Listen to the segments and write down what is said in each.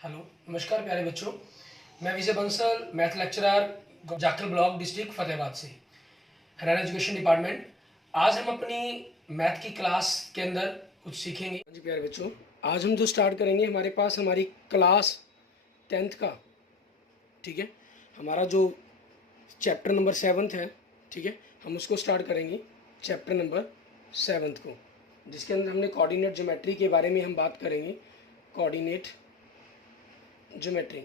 Hello, नमस्कार प्यारे बच्चों। मैं Vijay Bansal, math lecturer, Jakhal block, district Fatehabad से, हरियाणा एजुकेशन डिपार्टमेंट। आज हम अपनी मैथ की क्लास के अंदर कुछ सीखेंगे। जी प्यारे बच्चों, आज हम जो स्टार्ट करेंगे, हमारे पास हमारी क्लास 10th का, ठीक है, हमारा जो चैप्टर नंबर 7th है, ठीक है, हम उसको स्टार्ट करेंगे चैप्टर नंबर 7th को, जिसके अंदर हमने कोऑर्डिनेट ज्योमेट्री के बारे में हम बात करेंगे। कोऑर्डिनेट ज्योमेट्री,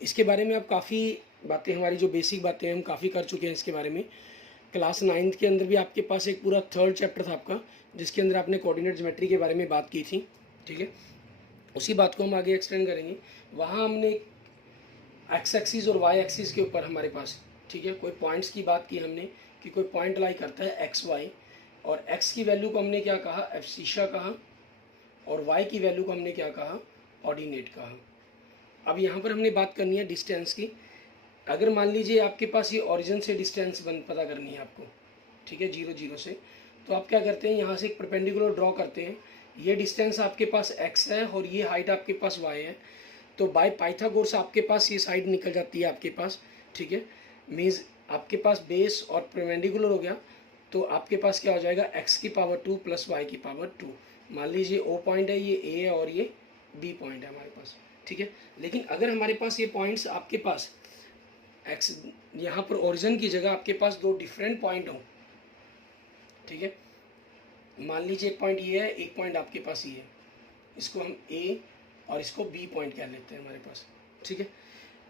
इसके बारे में आप काफ़ी बातें, हमारी जो बेसिक बातें हैं हम काफ़ी कर चुके हैं इसके बारे में। क्लास 9th के अंदर भी आपके पास एक पूरा 3rd चैप्टर था आपका, जिसके अंदर आपने कोऑर्डिनेट ज्योमेट्री के बारे में बात की थी, ठीक है। उसी बात को हम आगे एक्सटेंड करेंगे। वहाँ हमने एक्स एक्सिस और वाई एक्सिस के ऊपर हमारे पास, ठीक है, कोई पॉइंट्स की बात की हमने कि कोई पॉइंट लाई करता है एक्स वाई, और एक्स की वैल्यू को हमने क्या कहा, एब्सिशा कहा, और वाई की वैल्यू को हमने क्या कहा, ऑर्डिनेट कहा। अब यहाँ पर हमने बात करनी है डिस्टेंस की। अगर मान लीजिए आपके पास ये ओरिजिन से डिस्टेंस पता करनी है आपको, ठीक है, 0 0 से, तो आप क्या करते हैं, यहाँ से एक परपेंडिकुलर ड्रॉ करते हैं। ये डिस्टेंस आपके पास x है और ये हाइट आपके पास y है। तो बाय पाइथागोरस आपके पास ये साइड निकल जाती है आपके पास, ठीक है। मीन्स आपके पास बेस और परपेंडिकुलर हो गया, तो आपके पास क्या हो जाएगा, x की पावर 2 प्लस y की पावर 2। मान लीजिए O पॉइंट है, ये A है और ये B पॉइंट है हमारे पास, ठीक है। लेकिन अगर हमारे पास ये पॉइंट्स आपके पास x, यहाँ पर ओरिजिन की जगह आपके पास दो डिफरेंट पॉइंट हो, ठीक है। मान लीजिए एक पॉइंट ये है, एक पॉइंट आपके पास ये है, इसको हम A और इसको B पॉइंट कह लेते हैं हमारे पास, ठीक है।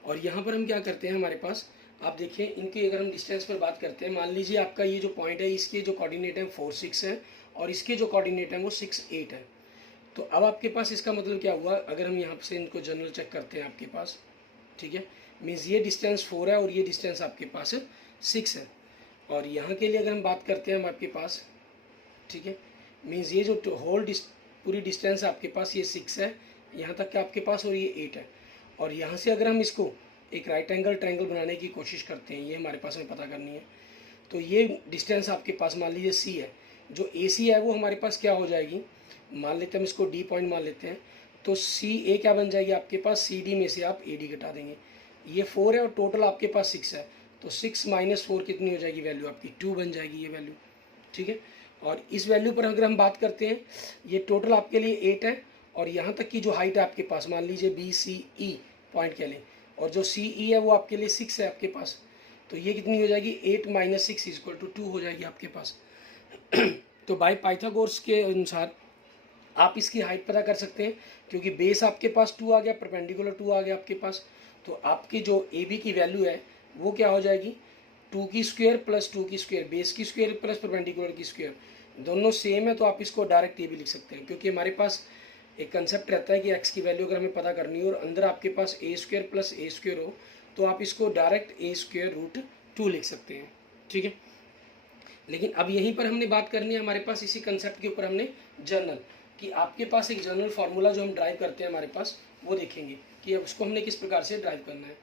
और यहाँ पर हम क्या करते हैं, हमारे पास आप देखिए, इनकी अगर हम डिस्टेंस पर बात करते हैं, मान लीजिए आपका ये जो पॉइंट है, इसके जो कोऑर्डिनेट है 4 6 है, और इसके जो कोऑर्डिनेट है वो 6 8 है। तो अब आपके पास इसका मतलब क्या हुआ, अगर हम यहाँ से इनको जनरल चेक करते हैं आपके पास, ठीक है, मीन्स ये डिस्टेंस 4 है और ये डिस्टेंस आपके पास 6 है। और यहाँ के लिए अगर हम बात करते हैं हम आपके पास, ठीक है, मीन्स ये जो होल पूरी डिस्टेंस आपके पास ये 6 है यहाँ तक के आपके पास, और ये 8 है। और यहाँ से अगर हम इसको एक राइट एंगल ट्रायंगल बनाने की कोशिश करते हैं, ये हमारे पास हमें पता करनी है, तो ये डिस्टेंस आपके पास मान लीजिए C है, जो AC है वो हमारे पास क्या हो जाएगी, मान लेते हैं हम इसको D पॉइंट मान लेते हैं, तो CA क्या बन जाएगी आपके पास, CD में से आप AD घटा देंगे। ये 4 है और टोटल आपके पास 6 है, तो 6 - 4 कितनी हो जाएगी वैल्यू आपकी, 2 बन जाएगी ये वैल्यू, ठीक है। और इस वैल्यू पर अगर हम बात करते हैं, ये टोटल आपके लिए 8 है, और यहाँ तक की जो हाइट है आपके पास, मान लीजिए BCE पॉइंट कह लें, और जो CE है वो आपके लिए 6 है आपके पास, तो ये कितनी हो जाएगी, 8 - 6 = 2 हो जाएगी आपके पास। तो बाय पाइथागोरस के अनुसार आप इसकी हाइट पता कर सकते हैं, क्योंकि बेस आपके पास 2 आ गया, परपेंडिकुलर 2 आ गया आपके पास, तो आपकी जो AB की वैल्यू है वो क्या हो जाएगी, 2 की स्क्वायर प्लस 2 की स्क्वायर, बेस की स्क्वायर प्लस परपेंडिकुलर की स्क्वायर, दोनों सेम है, तो आप इसको डायरेक्ट ये भी लिख सकते हैं, क्योंकि हमारे पास एक कंसेप्ट रहता है कि x की वैल्यू अगर हमें पता करनी हो और अंदर आपके पास A² प्लस A² हो, तो आप इसको डायरेक्ट A²√2 लिख सकते हैं, ठीक है। लेकिन अब यहीं पर हमने बात करनी है हमारे पास इसी कंसेप्ट के ऊपर, हमने जनरल, कि आपके पास एक जनरल फार्मूला जो हम ड्राइव करते हैं हमारे पास, वो देखेंगे कि अब उसको हमने किस प्रकार से ड्राइव करना है।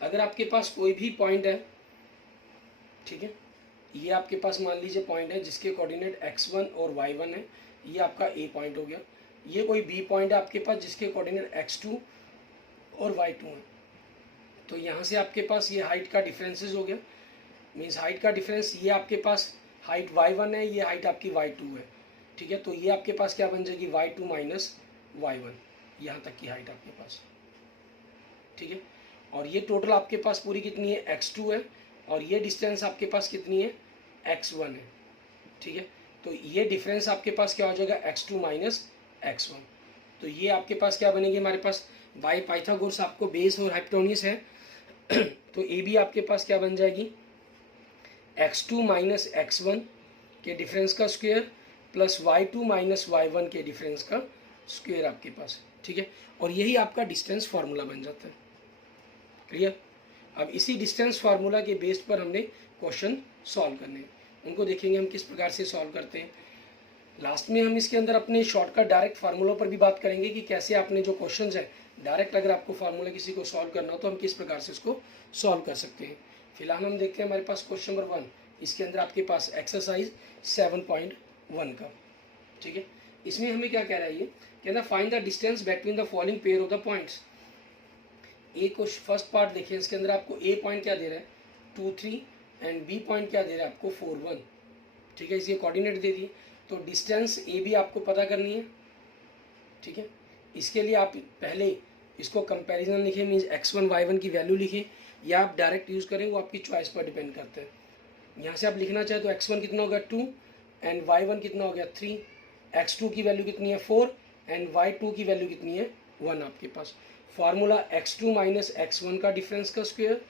अगर आपके पास कोई भी पॉइंट है, ठीक है, ये आपके पास मान लीजिए पॉइंट है जिसके कोऑर्डिनेट x1 और y1 है, ये आपका A पॉइंट हो गया। ये कोई B पॉइंट है आपके पास जिसके कोऑर्डिनेट x2 और y2 है, तो यहाँ से आपके पास ये हाइट का डिफरेंसेस हो गया, मीन्स हाइट का डिफरेंस, ये आपके पास हाइट y1 है, ये हाइट आपकी y2 है, ठीक है। तो ये आपके पास क्या बन जाएगी, y2 - y1, यहाँ तक की हाइट आपके पास, ठीक है। और ये टोटल आपके पास पूरी कितनी है, x2 है, और ये डिस्टेंस आपके पास कितनी है, x1 है, ठीक है। तो ये डिफरेंस आपके पास क्या हो जाएगा, x2 - x1। तो ये आपके पास क्या बनेगी, हमारे पास बाय पाइथागोरस आपको बेस और हाइपोटेन्यूज है, तो AB आपके पास क्या बन जाएगी, x2 - x1 के डिफरेंस का स्क्वायर प्लस y2 - y1 के डिफरेंस का स्क्वायर आपके पास, ठीक है। और यही आपका डिस्टेंस फार्मूला बन जाता है, क्लियर। अब इसी डिस्टेंस फार्मूला के बेस पर हमने क्वेश्चन सॉल्व करने हैं, उनको देखेंगे हम किस प्रकार से सॉल्व करते हैं। लास्ट में हम इसके अंदर अपने शॉर्टकट डायरेक्ट फार्मूलों पर भी बात करेंगे कि कैसे आपने जो क्वेश्चंस है डायरेक्ट, अगर आपको फार्मूला किसी को सॉल्व करना हो तो हम किस प्रकार से उसको सॉल्व कर सकते हैं। फिलहाल हम देखते हैं हमारे पास क्वेश्चन नंबर 1, इसके अंदर आपके पास एक्सरसाइज 7.1 का, ठीक है। इसमें हमें क्या कह रहा है, ये कहना find the distance between the following pair of the points. A को फर्स्ट पार्ट देखिए, इसके अंदर आपको ए पॉइंट क्या दे रहा है 2 3 एंड बी पॉइंट क्या दे रहा है आपको 4 1, ठीक है। इसके कोऑर्डिनेट दे दिए, तो डिस्टेंस ए भी आपको पता करनी है, ठीक है। इसके लिए आप पहले इसको कंपैरिजन लिखें, मीन्स x1 y1 की वैल्यू लिखें, या आप डायरेक्ट यूज़ करें, वो आपकी चॉइस पर डिपेंड करता है। यहाँ से आप लिखना चाहे तो x1 कितना हो गया 2 एंड y1 कितना हो गया 3, x2 की वैल्यू कितनी है 4 एंड y2 की वैल्यू कितनी है 1 आपके पास। फार्मूला x2 माइनस x1 का डिफरेंस का square,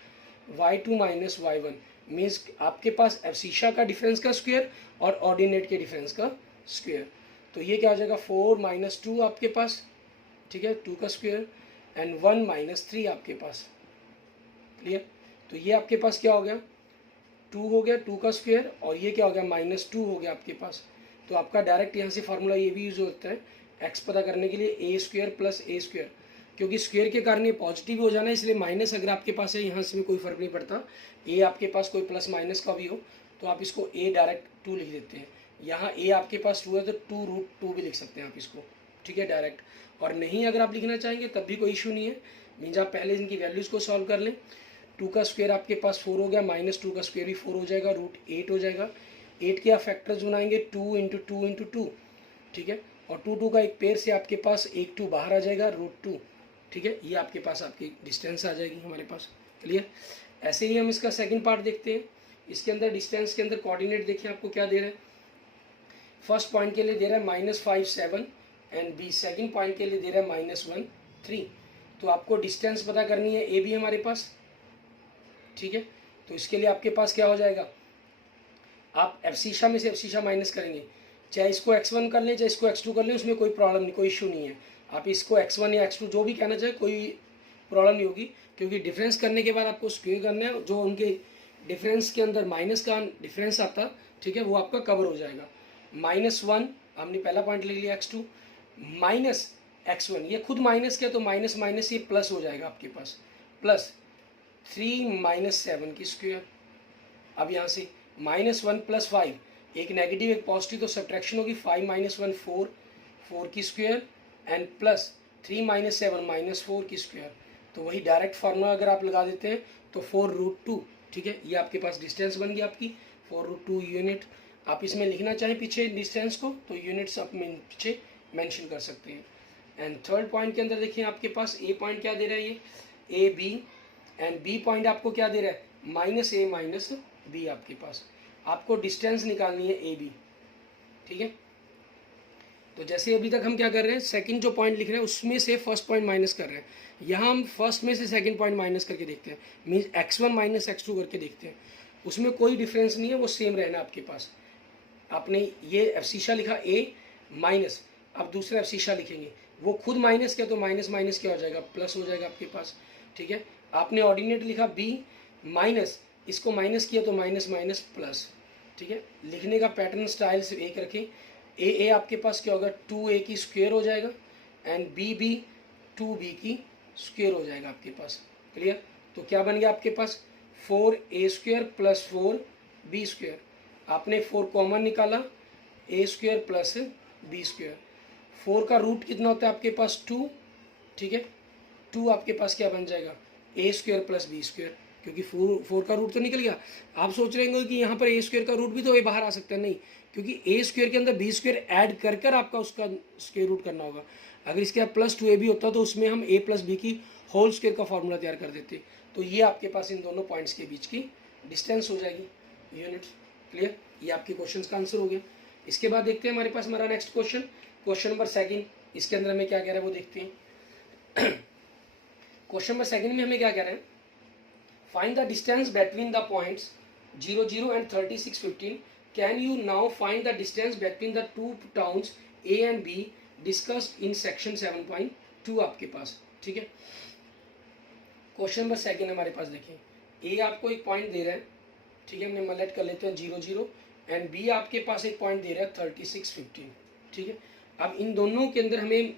y2 minus y1 means आपके पास एब्सिशा का डिफरेंस का स्क्वायर और ऑर्डिनेट के डिफरेंस का स्क्वायर। तो ये क्या हो जाएगा 4 माइनस 2 आपके पास, ठीक है, 2 का स्क्वायर एंड 1 माइनस 3 आपके पास, क्लियर। तो ये आपके पास क्या हो गया 2 हो गया 2 का स्क्वायर, और ये क्या हो गया -2 हो गया आपके पास। तो आपका डायरेक्ट यहाँ से फार्मूला ये भी यूज़ होता है एक्स पता करने के लिए ए स्क्वायर प्लस ए स्क्वायर, क्योंकि स्क्वायर के कारण ये पॉजिटिव हो जाना है, इसलिए माइनस अगर आपके पास है यहाँ से में कोई फ़र्क नहीं पड़ता, ए आपके पास कोई प्लस माइनस का भी हो तो आप इसको ए डायरेक्ट 2 लिख देते हैं। यहाँ ए आपके पास 2 है तो 2√2 भी लिख सकते हैं आप इसको, ठीक है, डायरेक्ट। और नहीं अगर आप लिखना चाहेंगे तब भी कोई इशू नहीं है, मीन्स आप पहले इनकी वैल्यूज़ को सॉल्व कर लें। 2 का स्क्वायर आपके पास 4 हो गया, -2 का स्क्वायर भी 4 हो जाएगा, √8 हो जाएगा। 8 के आप फैक्टर्स बनाएंगे 2 इंटू 2 इंटू 2, ठीक है, और 2 2 का एक पेयर से आपके पास एक 2 बाहर आ जाएगा √2, ठीक है। ये आपके पास आपकी डिस्टेंस आ जाएगी हमारे पास, क्लियर। ऐसे ही हम इसका सेकंड पार्ट देखते हैं। इसके अंदर डिस्टेंस के अंदर कोऑर्डिनेट देखिए आपको क्या दे रहा है। फर्स्ट पॉइंट के लिए दे रहा है -5 7 एंड बी सेकंड पॉइंट के लिए दे रहा है -1 3। तो आपको डिस्टेंस पता करनी है, ए भी हमारे पास, ठीक है। तो इसके लिए आपके पास क्या हो जाएगा, आप एब्सिशा में से एब्सिशा माइनस करेंगे, चाहे इसको x1 कर लें चाहे इसको x2 कर लें, उसमें कोई प्रॉब्लम नहीं, कोई इशू नहीं है। आप इसको x1 या x2 जो भी कहना चाहे कोई प्रॉब्लम नहीं होगी, क्योंकि डिफरेंस करने के बाद आपको स्क्वायर करना है, जो उनके डिफरेंस के अंदर माइनस का डिफरेंस आता, ठीक है, वो आपका कवर हो जाएगा। -1 हमने पहला पॉइंट ले लिया x2 माइनस x1, ये खुद माइनस किया तो माइनस माइनस ये प्लस हो जाएगा आपके पास, प्लस 3 - 7 की स्क्वायर। अब यहाँ से -1 + 5, एक नेगेटिव एक पॉजिटिव, तो सब्ट्रैक्शन होगी 5 - 1 4, 4 की स्क्वायर एंड प्लस 3 - 7 -4 की स्क्वायर। तो वही डायरेक्ट फार्मूला अगर आप लगा देते हैं तो 4√2, ठीक है। ये आपके पास डिस्टेंस बन गई आपकी 4√2 यूनिट। आप इसमें लिखना चाहें पीछे डिस्टेंस को तो यूनिट्स आप पीछे मेंशन कर सकते हैं। एंड थर्ड पॉइंट के अंदर देखिए आपके पास ए पॉइंट क्या दे रहा है, ये A B, and B point आपको क्या दे रहा है -a - b। आपके पास आपको डिस्टेंस निकालनी है ए बी, ठीक है। तो जैसे अभी तक हम क्या कर रहे हैं, सेकंड जो पॉइंट लिख रहे हैं उसमें से फर्स्ट पॉइंट माइनस कर रहे हैं, यहाँ हम फर्स्ट में से सेकंड पॉइंट माइनस करके देखते हैं, मीन्स x1 - x2 करके देखते हैं। उसमें कोई डिफरेंस नहीं है, वो सेम रहना आपके पास। आपने ये एब्सिशा लिखा ए माइनस, अब दूसरा एब्सिशा लिखेंगे, वो खुद माइनस किया तो माइनस माइनस क्या हो जाएगा प्लस हो जाएगा आपके पास, ठीक है। आपने ऑर्डिनेट लिखा बी माइनस, इसको माइनस किया तो माइनस माइनस प्लस, ठीक है। लिखने का पैटर्न स्टाइल से एक रखें, ए आपके पास क्या होगा 2a की स्क्वायर हो जाएगा एंड बी 2b की स्क्वायर हो जाएगा आपके पास, क्लियर। तो क्या बन गया आपके पास 4a² + 4b²। आपने 4 कॉमन निकाला, a² + b²। 4 का रूट कितना होता है आपके पास 2, ठीक है। 2 आपके पास क्या बन जाएगा a² + b², क्योंकि 4 का रूट तो निकल गया। आप सोच रहे होंगे कि यहाँ पर a² का रूट भी तो ये बाहर आ सकता है, नहीं, क्योंकि a² के अंदर b² ऐड कर कर आपका उसका स्क्वायर रूट करना होगा। अगर इसके बाद +2ab होता तो उसमें हम a + b की होल स्क्वायर का फॉर्मूला तैयार कर देते। तो ये आपके पास इन दोनों पॉइंट्स के बीच की डिस्टेंस हो जाएगी यूनिट, क्लियर। ये आपके क्वेश्चन का आंसर हो गया। इसके बाद देखते हैं हमारे पास हमारा नेक्स्ट क्वेश्चन, क्वेश्चन नंबर 2। इसके अंदर हमें क्या कह रहा है वो देखते हैं। क्वेश्चन नंबर 2 में हमें क्या कह रहे हैं, find the distance between the points 0 0 and 36 15। Can you now find the distance between the two towns A and be discussed in section 7.2 आपके पास, ठीक है। क्वेश्चन नंबर 2 हमारे पास देखें, ए आपको एक पॉइंट दे रहा है, ठीक है, हमने मलेट कर लेते हैं 0 0 एंड बी आपके पास एक पॉइंट दे रहा है 36 15, ठीक है। अब इन दोनों के अंदर हमें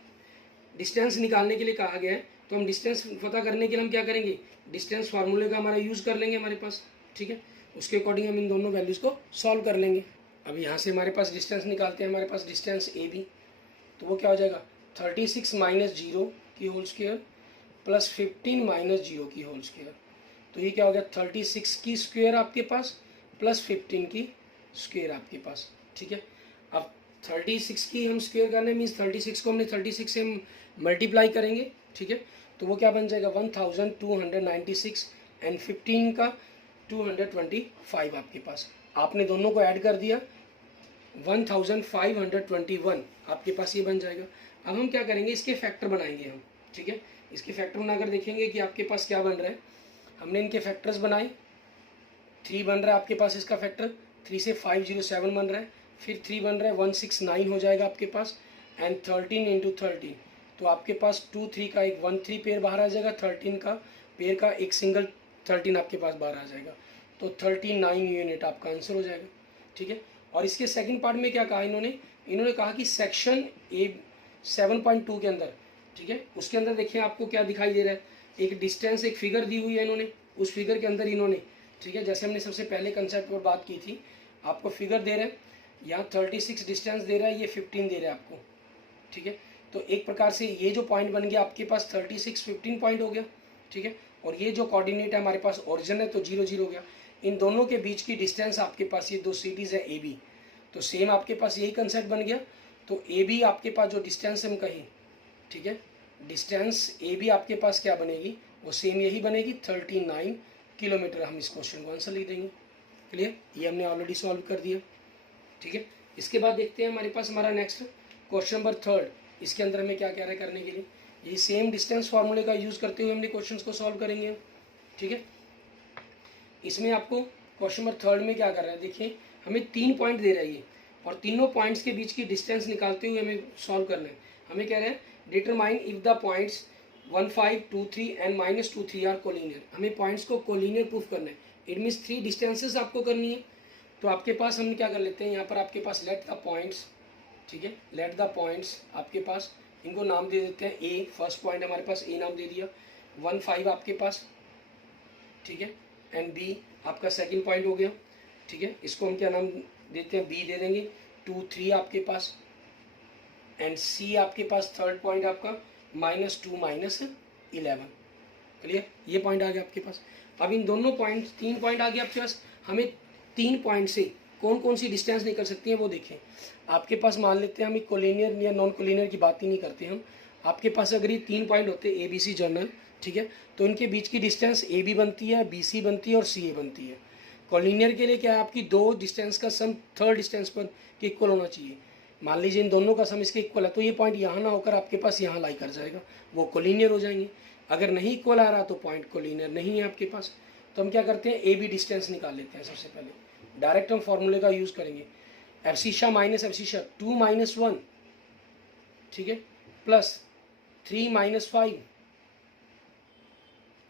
डिस्टेंस निकालने के लिए कहा गया है, तो हम डिस्टेंस पता करने के लिए हम क्या करेंगे, डिस्टेंस फार्मूले का हमारा यूज़ कर लेंगे हमारे पास, ठीक है। उसके अकॉर्डिंग हम इन दोनों वैल्यूज़ को सॉल्व कर लेंगे। अब यहाँ से हमारे पास डिस्टेंस निकालते हैं, हमारे पास डिस्टेंस ए बी, तो वो क्या हो जाएगा 36 - 0 की होल स्क्वायर प्लस 15 माइनस 0 की होल स्क्वायर। तो ये क्या हो गया 36 की स्क्वायर आपके पास प्लस 15 की स्क्वायर आपके पास। ठीक है, अब 36 की हम स्क्वायर करने मीन्स 36 को हमने 36 से हम मल्टीप्लाई करेंगे। ठीक है, तो वो क्या बन जाएगा 1296 एंड 15 का 225 आपके पास। आपने दोनों को ऐड कर दिया 1521 आपके पास ये बन जाएगा। अब हम क्या करेंगे, इसके फैक्टर बनाएंगे हम। ठीक है, इसके फैक्टर बनाकर देखेंगे कि आपके पास क्या बन रहा है। हमने इनके फैक्टर्स बनाए, 3 बन रहा है आपके पास इसका फैक्टर, 3 से 507 बन रहा है, फिर 3 बन रहा है 169 हो जाएगा आपके पास, एंड 13 इंटू 13 तो आपके पास 2 3 का एक 1 3 पेयर बाहर आ जाएगा, 13 का पेयर का एक सिंगल 13 आपके पास बाहर आ जाएगा, तो 39 यूनिट आपका आंसर हो जाएगा। ठीक है, और इसके सेकंड पार्ट में क्या कहा इन्होंने कहा कि सेक्शन ए 7.2 के अंदर, ठीक है, उसके अंदर देखिए आपको क्या दिखाई दे रहा है, एक डिस्टेंस एक फिगर दी हुई है इन्होंने, उस फिगर के अंदर इन्होंने, ठीक है, जैसे हमने सबसे पहले कंसेप्ट पर बात की थी, आपको फिगर दे रहे हैं, यहाँ 36 डिस्टेंस दे रहा है, ये 15 दे रहा है आपको। ठीक है, तो एक प्रकार से ये जो पॉइंट बन गया आपके पास 36 15 पॉइंट हो गया। ठीक है, और ये जो कोऑर्डिनेट है हमारे पास ओरिजिन है तो 0 0 हो गया। इन दोनों के बीच की डिस्टेंस आपके पास ये दो सिटीज़ है ए बी, तो सेम आपके पास यही कंसेप्ट बन गया। तो ए बी आपके पास जो डिस्टेंस हम कहीं, ठीक है, डिस्टेंस ए बी आपके पास क्या बनेगी, वो सेम यही बनेगी 39 किलोमीटर। हम इस क्वेश्चन को आंसर लिख देंगे। क्लियर, ये हमने ऑलरेडी सॉल्व कर दिया। ठीक है, इसके बाद देखते हैं हमारे पास हमारा नेक्स्ट क्वेश्चन नंबर 3। इसके अंदर हमें क्या कह रहा है करने के लिए, ये सेम डिस्टेंस फार्मूले का यूज़ करते हुए हमने क्वेश्चंस को सॉल्व करेंगे। ठीक है, इसमें आपको क्वेश्चन नंबर 3 में क्या कर रहा है, देखिए हमें 3 पॉइंट दे रहा है ये, और तीनों पॉइंट्स के बीच की डिस्टेंस निकालते हुए हमें सॉल्व करना है। हमें कह रहे हैं determine if the points 1 5 2 3 and -2 3 are collinear. हमें पॉइंट्स को कोलिनियर प्रूफ करना है, इट मीन्स 3 डिस्टेंसेस आपको करनी है। तो आपके पास हम क्या कर लेते हैं, यहाँ पर आपके पास लेट द पॉइंट्स, ठीक है, लेट द पॉइंट्स आपके पास, इनको नाम दे देते हैं ए, फर्स्ट पॉइंट हमारे पास ए नाम दे दिया, 1 5 आपके पास, ठीक है, एंड बी आपका सेकंड पॉइंट हो गया। ठीक है, इसको हम क्या नाम देते हैं, बी दे देंगे, 2 3 आपके पास, एंड सी आपके पास थर्ड पॉइंट आपका -2 -11। क्लियर, ये पॉइंट आ गया आपके पास। अब इन दोनों पॉइंट 3 पॉइंट आ गया आपके पास, हमें 3 पॉइंट से कौन कौन सी डिस्टेंस निकल सकती है वो देखें। आपके पास मान लेते हैं हम कोलिनियर या नॉन कोलिनियर की बात ही नहीं करते हम, आपके पास अगर ये 3 पॉइंट होते ए बी सी जर्नल, ठीक है, तो इनके बीच की डिस्टेंस ए बी बनती है, बी सी बनती है और सी ए बनती है। कोलिनियर के लिए क्या है, आपकी दो डिस्टेंस का सम थर्ड डिस्टेंस पर के इक्वल होना चाहिए। मान लीजिए इन दोनों का सम इसके इक्वल है, तो ये पॉइंट यहाँ ना होकर आपके पास यहाँ लाई कर जाएगा, वो कोलिनियर हो जाएंगे। अगर नहीं इक्वल आ रहा तो पॉइंट कोलिनियर नहीं है आपके पास। तो हम क्या करते हैं, ए बी डिस्टेंस निकाल लेते हैं। सबसे पहले डायरेक्ट हम फॉर्मूले का यूज़ करेंगे, एब्सिशा माइनस एब्सिशा 2 - 1, ठीक है, प्लस 3 - 5,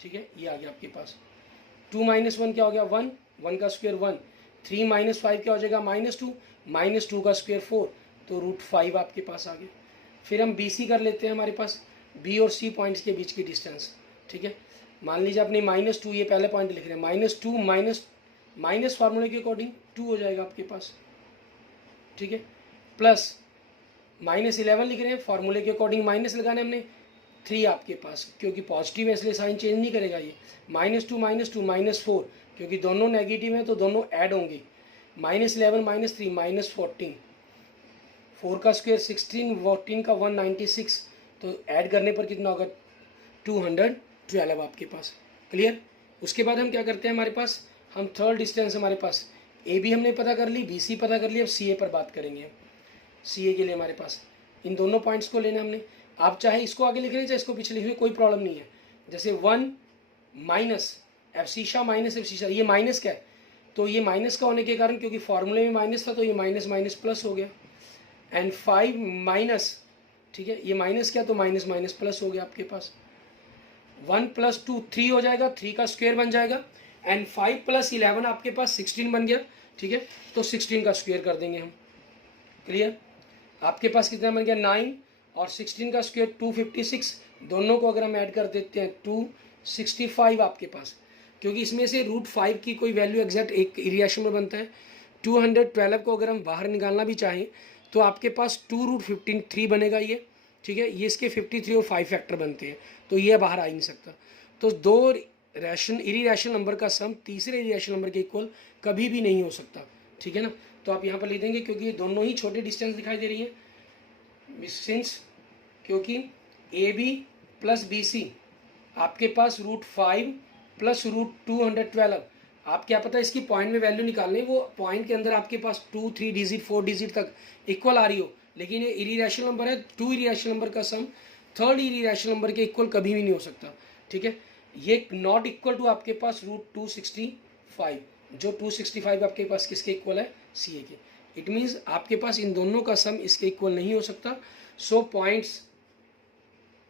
ठीक है, ये आ गया आपके पास। 2 - 1 क्या हो गया, 1, 1 का स्क्वायर 1, 3 - 5 क्या हो जाएगा, -2, -2 का स्क्वायर 4, तो √5 आपके पास आ गया। फिर हम बी सी कर लेते हैं, हमारे पास बी और सी पॉइंट्स के बीच की डिस्टेंस। ठीक है, मान लीजिए आपने -2 ये पहले पॉइंट लिख रहे हैं, -2 माइनस फार्मूले के अकॉर्डिंग 2 हो जाएगा आपके पास। ठीक है, प्लस -11 लिख रहे हैं, फार्मूले के अकॉर्डिंग माइनस लगाने हमने 3 आपके पास, क्योंकि पॉजिटिव है इसलिए साइन चेंज नहीं करेगा ये, -2 -4, क्योंकि दोनों नेगेटिव हैं तो दोनों ऐड होंगे, -11 -3 -14, 4 का स्क्वायर 16, 14 का 196, तो ऐड करने पर कितना होगा 212 आपके पास। क्लियर, उसके बाद हम क्या करते हैं, हमारे पास हम थर्ड डिस्टेंस हमारे पास ए बी हमने पता कर ली, बी सी पता कर ली, अब सी ए पर बात करेंगे। सी ए के लिए हमारे पास इन दोनों पॉइंट्स को लेना हमने, आप चाहे इसको आगे लिख लें चाहे इसको पीछे लिख लें, कोई प्रॉब्लम नहीं है। जैसे 1 माइनस एब्सिशा माइनस एब्सिशा, ये माइनस क्या है, तो ये माइनस का होने के कारण, क्योंकि फॉर्मूले में माइनस था तो ये माइनस माइनस प्लस हो गया, एंड 5 माइनस, ठीक है, ये माइनस क्या, तो माइनस माइनस प्लस हो गया आपके पास। 1 + 2 3 हो जाएगा, 3 का स्क्वायर बन जाएगा, एंड 5 + 11 आपके पास 16 बन गया। ठीक है, तो 16 का स्क्वायर कर देंगे हम। क्लियर, आपके पास कितना बन गया 9, और 16 का स्क्वायर 256, दोनों को अगर हम ऐड कर देते हैं 265 आपके पास, क्योंकि इसमें से √5 की कोई वैल्यू एग्जैक्ट एक इरेशनल में बनता है। 212 को अगर हम बाहर निकालना भी चाहें तो आपके पास 2 √15 3 बनेगा ये, ठीक है, ये इसके 53 और 5 फैक्टर बनते हैं, तो ये बाहर आ ही नहीं सकता। तो दो इरेशनल नंबर का सम तीसरे इरेशनल नंबर के इक्वल कभी भी नहीं हो सकता, ठीक है ना। तो आप यहाँ पर लिख देंगे, क्योंकि ये दोनों ही छोटे डिस्टेंस दिखाई दे रही है, सिंस क्योंकि A B plus B C आपके पास √5 प्लस √212, आप क्या पता इसकी पॉइंट में वैल्यू निकालने, वो पॉइंट के अंदर आपके पास 2, 3 डिजिट 4 डिजिट तक इक्वल आ रही हो, लेकिन ये इरेशनल नंबर है, 2 इरेशनल नंबर का सम थर्ड इरेशनल नंबर के इक्वल कभी भी नहीं हो सकता, ठीक है। ये नॉट इक्वल टू आपके पास √265, जो 265 आपके पास किसके इक्वल है, सी ए के। इट मीन्स आपके पास इन दोनों का सम इसके इक्वल नहीं हो सकता। सो पॉइंट्स,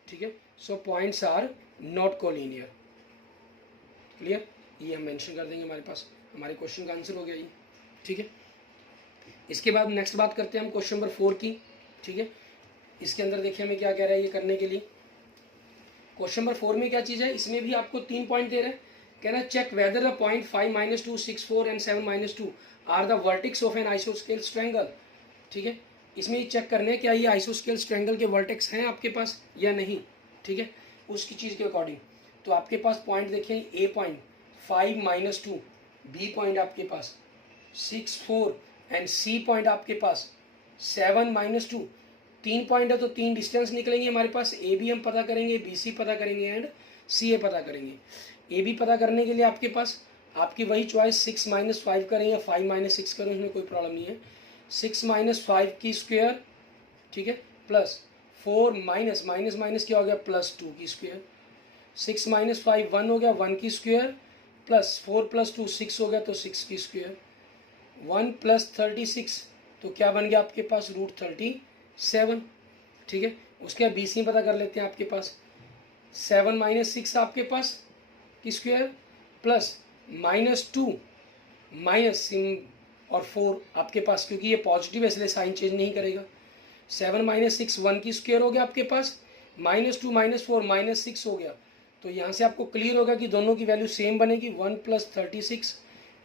ठीक है, so points are not collinear. Clear, ये हम मेंशन कर देंगे, हमारे पास हमारे क्वेश्चन का आंसर हो गया ये, ठीक है। इसके बाद नेक्स्ट बात करते हैं हम क्वेश्चन नंबर 4 की, ठीक है। इसके अंदर देखिए हमें क्या कह रहा है ये करने के लिए। क्वेश्चन नंबर 4 में क्या चीज़ है, इसमें भी आपको 3 पॉइंट दे रहे हैं, कह रहा है check whether the point 5 - 2 6 4 and 7 - 2 are the vertex of an आइसोस्केल ट्रायंगल, ठीक है। इसमें ये चेक करने क्या ये आइसोस्केल ट्रायंगल के वर्टेक्स हैं आपके पास या नहीं, ठीक है, उसकी चीज़ के अकॉर्डिंग। तो आपके पास पॉइंट देखें, ए पॉइंट 5 - 2, बी पॉइंट आपके पास 6 4 एंड सी पॉइंट आपके पास 7 - 2। 3 पॉइंट है तो 3 डिस्टेंस निकलेंगे हमारे पास, ए बी हम पता करेंगे, बी सी पता करेंगे एंड सी ए पता करेंगे। ए बी पता करने के लिए आपके पास आपकी वही चॉइस 6 - 5 करें या 5 - 6 करें, उसमें कोई प्रॉब्लम नहीं है। 6 - 5 की स्क्वायर, ठीक है, प्लस 4 माइनस माइनस माइनस क्या हो गया, +2 की स्क्वायर। 6 - 5 1 हो गया, 1 की स्क्वायर, प्लस 4 + 2 6 हो गया, तो 6 की स्क्वायर। 1 + 36 तो क्या बन गया आपके पास, √37, ठीक है। उसके बाद BC पता कर लेते हैं, आपके पास 7 - 6 आपके पास की स्क्वायर, प्लस -2 माइनस और 4 आपके पास, क्योंकि ये पॉजिटिव है इसलिए साइन चेंज नहीं करेगा। 7 - 6 1 की स्क्वायर हो गया आपके पास, -2 -4 -6 हो गया। तो यहाँ से आपको क्लियर होगा कि दोनों की वैल्यू सेम बनेगी, 1 + 36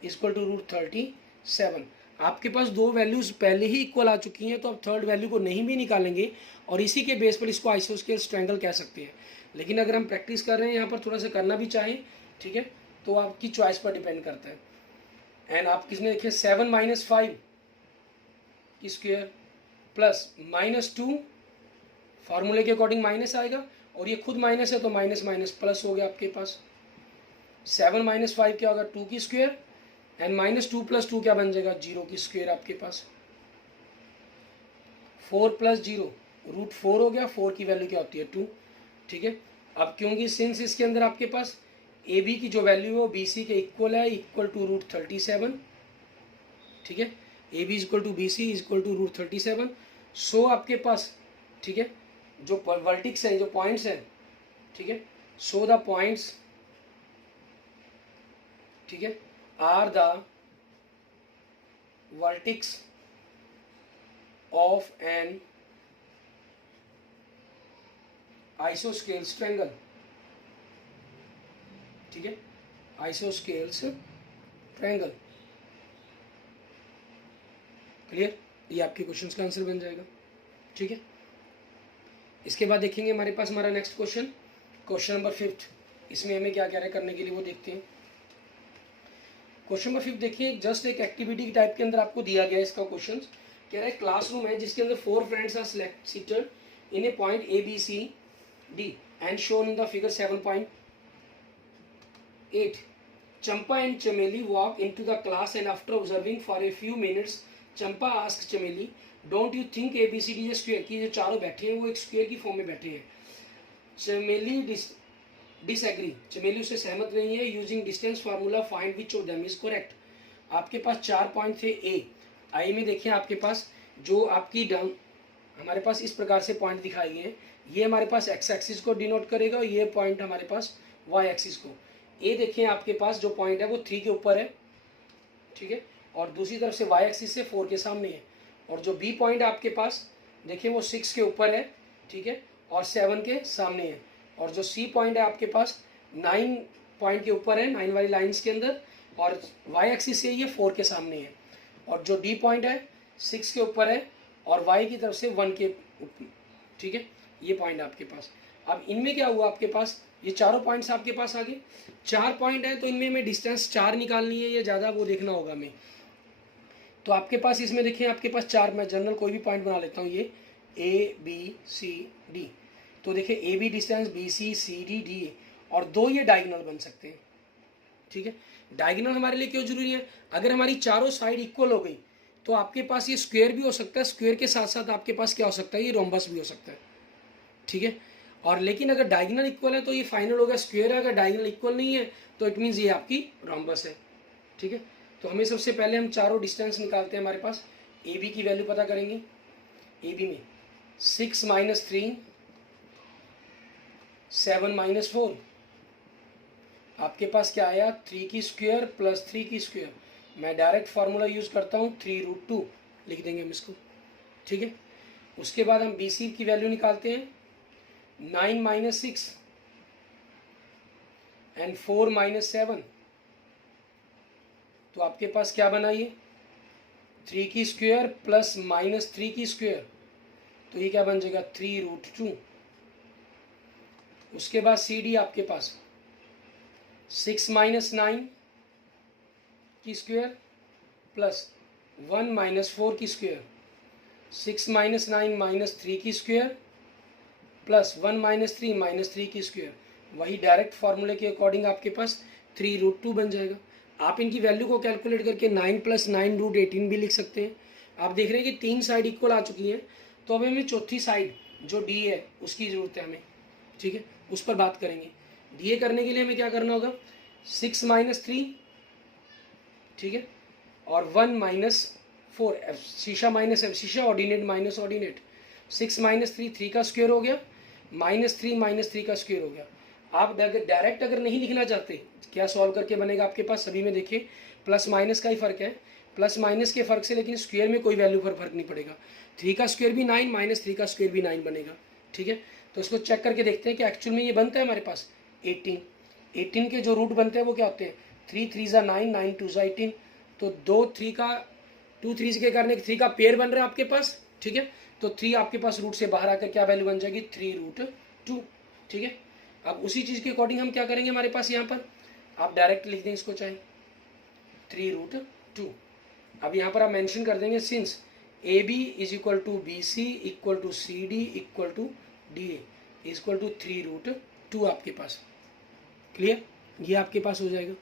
= √37। आपके पास दो वैल्यूज पहले ही इक्वल आ चुकी हैं, तो आप थर्ड वैल्यू को नहीं भी निकालेंगे और इसी के बेस पर इसको आइसोस्केल ट्रायंगल कह सकते हैं। लेकिन अगर हम प्रैक्टिस कर रहे हैं यहाँ पर थोड़ा सा करना भी चाहें, ठीक है, तो आपकी चॉइस पर डिपेंड करता है। एंड आप किसने देखिए 7 - 5 की स्क्वायर प्लस -2, फार्मूले के अकॉर्डिंग माइनस आएगा, और ये खुद माइनस है तो माइनस माइनस प्लस हो गया आपके पास। 7 - 5 क्या होगा, 2 की स्क्वायर, एंड -2 + 2 क्या बन जाएगा, 0 की स्क्वायर आपके पास। 4 + 0 √4 हो गया, 4 की वैल्यू क्या होती है, 2, ठीक है। अब क्योंकि सिंस इसके अंदर आपके पास ए बी की जो वैल्यू है वो बी सी के इक्वल है, इक्वल टू √37, ठीक है। A B equal to B C equal to √37। So आपके पास, ठीक है, जो वर्टिक्स है, जो पॉइंट्स हैं, ठीक है, सो द पॉइंट्स, ठीक है, are the vertices of an isosceles triangle, ठीक है, आइसोस्केल्स ट्रायंगल। क्लियर, ये आपके क्वेश्चंस का आंसर बन जाएगा, ठीक है। इसके बाद देखेंगे हमारे पास हमारा नेक्स्ट क्वेश्चन, क्वेश्चन नंबर 5। इसमें हमें क्या क्या है करने के लिए वो देखते हैं। क्वेश्चन नंबर 5 देखिए, जस्ट एक एक्टिविटी टाइप के अंदर आपको दिया गया है इसका क्वेश्चन। कह रहा है क्लासरूम है जिसके अंदर 4 friends are seated in a point ABCD and shown in the figure 7.8. Champa and Chameli walk into the class and after observing for a few minutes, Champa asks Chameli, "Don't you think ABCD is a square?" कि जो चारों बैठे हैं वो एक square की form में बैठे हैं। Chameli disagree, चमेली उससे सहमत नहीं है। Using distance formula find which of them is correct. आपके पास 4 पॉइंट थे आई में देखिए आपके पास जो आपकी हमारे पास इस प्रकार से पॉइंट दिखाए गए हैं। ये हमारे पास एक्स एक्सिस को डिनोट करेगा और ये पॉइंट हमारे पास वाई एक्सिस को। ए देखिए आपके पास जो पॉइंट है वो 3 के ऊपर है, ठीक है, और दूसरी तरफ से वाई एक्सिस से 4 के सामने है। और जो बी पॉइंट आपके पास देखिए वो 6 के ऊपर है, ठीक है, और 7 के सामने है। और जो सी पॉइंट है आपके पास 9 पॉइंट के ऊपर है, 9 वाली लाइंस के अंदर, और वाई एक्सिस से ये 4 के सामने है। और जो डी पॉइंट है 6 के ऊपर है और वाई की तरफ से 1 के ऊपर, ठीक है। ये पॉइंट आपके पास। अब इनमें क्या हुआ आपके पास, ये चारों पॉइंट्स आपके पास आ गए। 4 पॉइंट है तो इनमें हमें डिस्टेंस 4 निकालनी है या ज़्यादा वो देखना होगा हमें। तो आपके पास इसमें देखिए आपके पास 4, मैं जनरल कोई भी पॉइंट बना लेता हूँ, ये ABCD। तो देखिए AB डिस्टेंस BCCD D और 2 ये डायगोनल बन सकते हैं। ठीक है, डायगोनल हमारे लिए क्यों जरूरी है, अगर हमारी चारों साइड इक्वल हो गई तो आपके पास ये स्क्वायर भी हो सकता है, स्क्वायर के साथ साथ आपके पास क्या हो सकता है, ये रोम्बस भी हो सकता है। ठीक है, और लेकिन अगर डायगोनल इक्वल है तो ये फाइनल हो गया स्क्वायर है, अगर डायगोनल इक्वल नहीं है तो इट मीन्स ये आपकी रोम्बस है। ठीक है, तो हमें सबसे पहले हम चारों डिस्टेंस निकालते हैं। हमारे पास AB की वैल्यू पता करेंगे। AB में 6 - 3 7 - 4 आपके पास क्या आया, 3 की स्क्वायर प्लस 3 की स्क्वायर। मैं डायरेक्ट फार्मूला यूज करता हूँ, 3√2 लिख देंगे हम इसको। ठीक है, उसके बाद हम BC की वैल्यू निकालते हैं, 9 - 6 एंड 4 - 7। तो आपके पास क्या बना, ये 3 की स्क्वायर प्लस -3 की स्क्वायर, तो ये क्या बन जाएगा, 3√2। उसके बाद CD आपके पास 6 - 9 की स्क्वायर प्लस 1 - 4 की स्क्वायर, 6 - 9 - 3 की स्क्वायर प्लस 1 - 3 - 3 की स्क्वायर। वही डायरेक्ट फार्मूले के अकॉर्डिंग आपके पास 3√2 बन जाएगा। आप इनकी वैल्यू को कैलकुलेट करके 9 + 9√18 भी लिख सकते हैं। आप देख रहे हैं कि 3 साइड इक्वल आ चुकी हैं, तो अब हमें चौथी साइड जो D है उसकी ज़रूरत है हमें। ठीक है, उस पर बात करेंगे। DA करने के लिए हमें क्या करना होगा, 6 - 3, ठीक है, और 1 - 4, शीशा माइनस शीशा, ऑर्डिनेट माइनस ऑर्डिनेट। 6 - 3 3 का स्क्वायर हो गया, -3 - 3 का स्क्वायर हो गया। आप अगर डायरेक्ट अगर नहीं लिखना चाहते, क्या सॉल्व करके बनेगा आपके पास, सभी में देखिए प्लस माइनस का ही फर्क है, प्लस माइनस के फर्क से, लेकिन स्क्वायर में कोई वैल्यू पर फर्क नहीं पड़ेगा। 3 का स्क्वायर भी 9 -3 का स्क्वायर भी 9 बनेगा। ठीक है, तो इसको चेक करके देखते हैं कि एक्चुअल में ये बनता है हमारे पास 18 के जो रूट बनते हैं वो क्या होते हैं, 3 3 ज़ा 9, 9 2 ज़ा 18। तो 2 3 के कारण 3 का पेयर बन रहा है आपके पास। ठीक है, तो 3 आपके पास रूट से बाहर आकर क्या वैल्यू बन जाएगी, 3√2। ठीक है, अब उसी चीज़ के अकॉर्डिंग हम क्या करेंगे, हमारे पास यहाँ पर आप डायरेक्ट लिख दें इसको, चाहे 3√2। अब यहाँ पर आप मेंशन कर देंगे since AB = BC = CD = DA = 3√2 आपके पास। क्लियर, ये आपके पास हो जाएगा।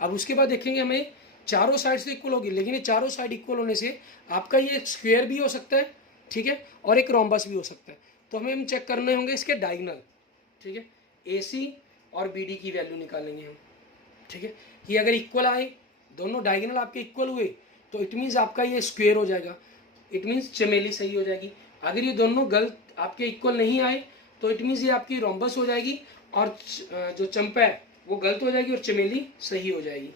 अब उसके बाद देखेंगे हमें चारों साइड से इक्वल होगी, लेकिन ये चारों साइड इक्वल होने से आपका ये स्क्वायर भी हो सकता है, ठीक है, और एक रोम्बस भी हो सकता है। तो हमें हम चेक करने होंगे इसके डायगोनल। ठीक है, AC और BD की वैल्यू निकालेंगे हम। ठीक है, कि अगर इक्वल आए, दोनों डायगोनल आपके इक्वल हुए, तो इट मीन्स आपका ये स्क्वायर हो जाएगा, इट मीन्स चमेली सही हो जाएगी। अगर ये दोनों गलत आपके इक्वल नहीं आए तो इट मीन्स ये आपकी रोम्बस हो जाएगी, और जो चंपा है वो गलत हो जाएगी और चमेली सही हो जाएगी।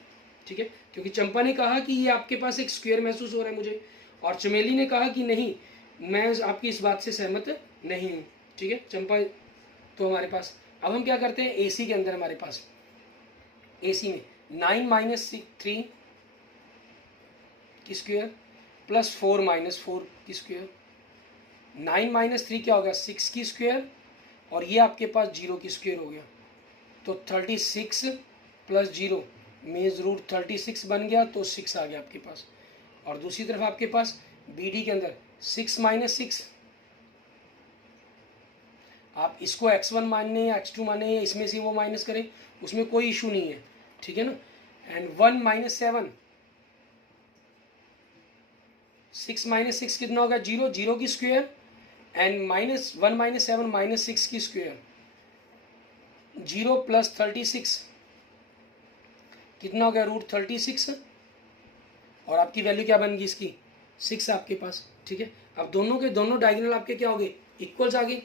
ठीक है, क्योंकि चंपा ने कहा कि ये आपके पास एक स्क्वायर महसूस हो रहा है मुझे, और चमेली ने कहा कि नहीं, मैं आपकी इस बात से सहमत नहीं हूँ। ठीक है, चंपा। तो हमारे पास अब हम क्या करते हैं, AC के अंदर हमारे पास AC में 9 - 3 की स्क्वायर प्लस 4 - 4 की स्क्वायर। 9 - 3 क्या हो गया, 6 की स्क्वायर, और ये आपके पास 0 की स्क्वायर हो गया। तो 36 + 0 मीन्स √36 बन गया, तो 6 आ गया आपके पास। और दूसरी तरफ आपके पास BD के अंदर 6 - 6, आप इसको x1 माने या x2 माने या इसमें से वो माइनस करें, उसमें कोई इशू नहीं है। ठीक है ना, एंड 1 - 7, 6 - 6 कितना होगा, 0, 0 की स्क्वायर, एंड -1 - 7 - 6 की स्क्वायर, 0 + 36 कितना हो गया, √36, और आपकी वैल्यू क्या बन गई इसकी, 6 आपके पास। ठीक है, अब दोनों के दोनों डायगोनल आपके क्या हो गए, इक्वल्स आ गए।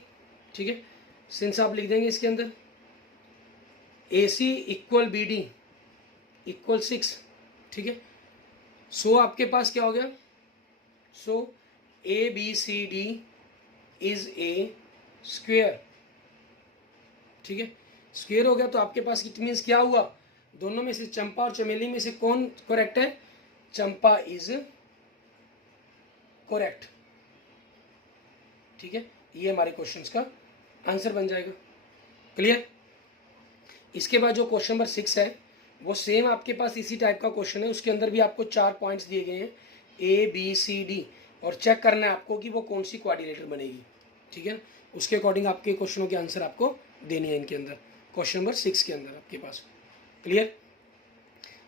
ठीक है, सिंस आप लिख देंगे इसके अंदर AC = BD = 6। ठीक है, सो आपके पास क्या हो गया, सो ABCD इज ए स्क्वेयर। ठीक है, स्क्वेयर हो गया, तो आपके पास इट मीन्स क्या हुआ, दोनों में से चंपा और चमेली में से कौन करेक्ट है, चंपा इज करेक्ट। ठीक है, ये हमारे क्वेश्चंस का आंसर बन जाएगा। क्लियर। इसके बाद जो क्वेश्चन नंबर 6 है वो सेम आपके पास इसी टाइप का क्वेश्चन है, उसके अंदर भी आपको 4 पॉइंट्स दिए गए हैं ABCD, और चेक करना है आपको कि वो कौन सी क्वाड्रिलेटरल बनेगी। ठीक है, उसके अकॉर्डिंग आपके क्वेश्चनों के आंसर आपको देने हैं इनके अंदर, क्वेश्चन नंबर 6 के अंदर आपके पास। क्लियर।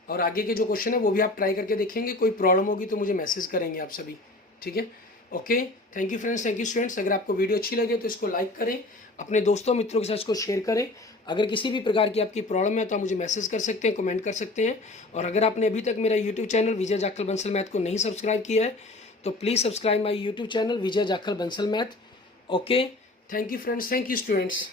और आगे के जो क्वेश्चन है वो भी आप ट्राई करके देखेंगे, कोई प्रॉब्लम होगी तो मुझे मैसेज करेंगे आप सभी। ठीक है, okay, thank you friends, thank you students. अगर आपको वीडियो अच्छी लगे तो इसको लाइक करें, अपने दोस्तों मित्रों के साथ इसको शेयर करें। अगर किसी भी प्रकार की आपकी प्रॉब्लम है तो आप मुझे मैसेज कर सकते हैं, कमेंट कर सकते हैं। और अगर आपने अभी तक मेरा यूट्यूब चैनल विजय जाखल बंसल मैथ को नहीं सब्सक्राइब किया है तो please subscribe my YouTube channel Vijay Jakhal Bansal math. Okay, thank you friends, thank you students.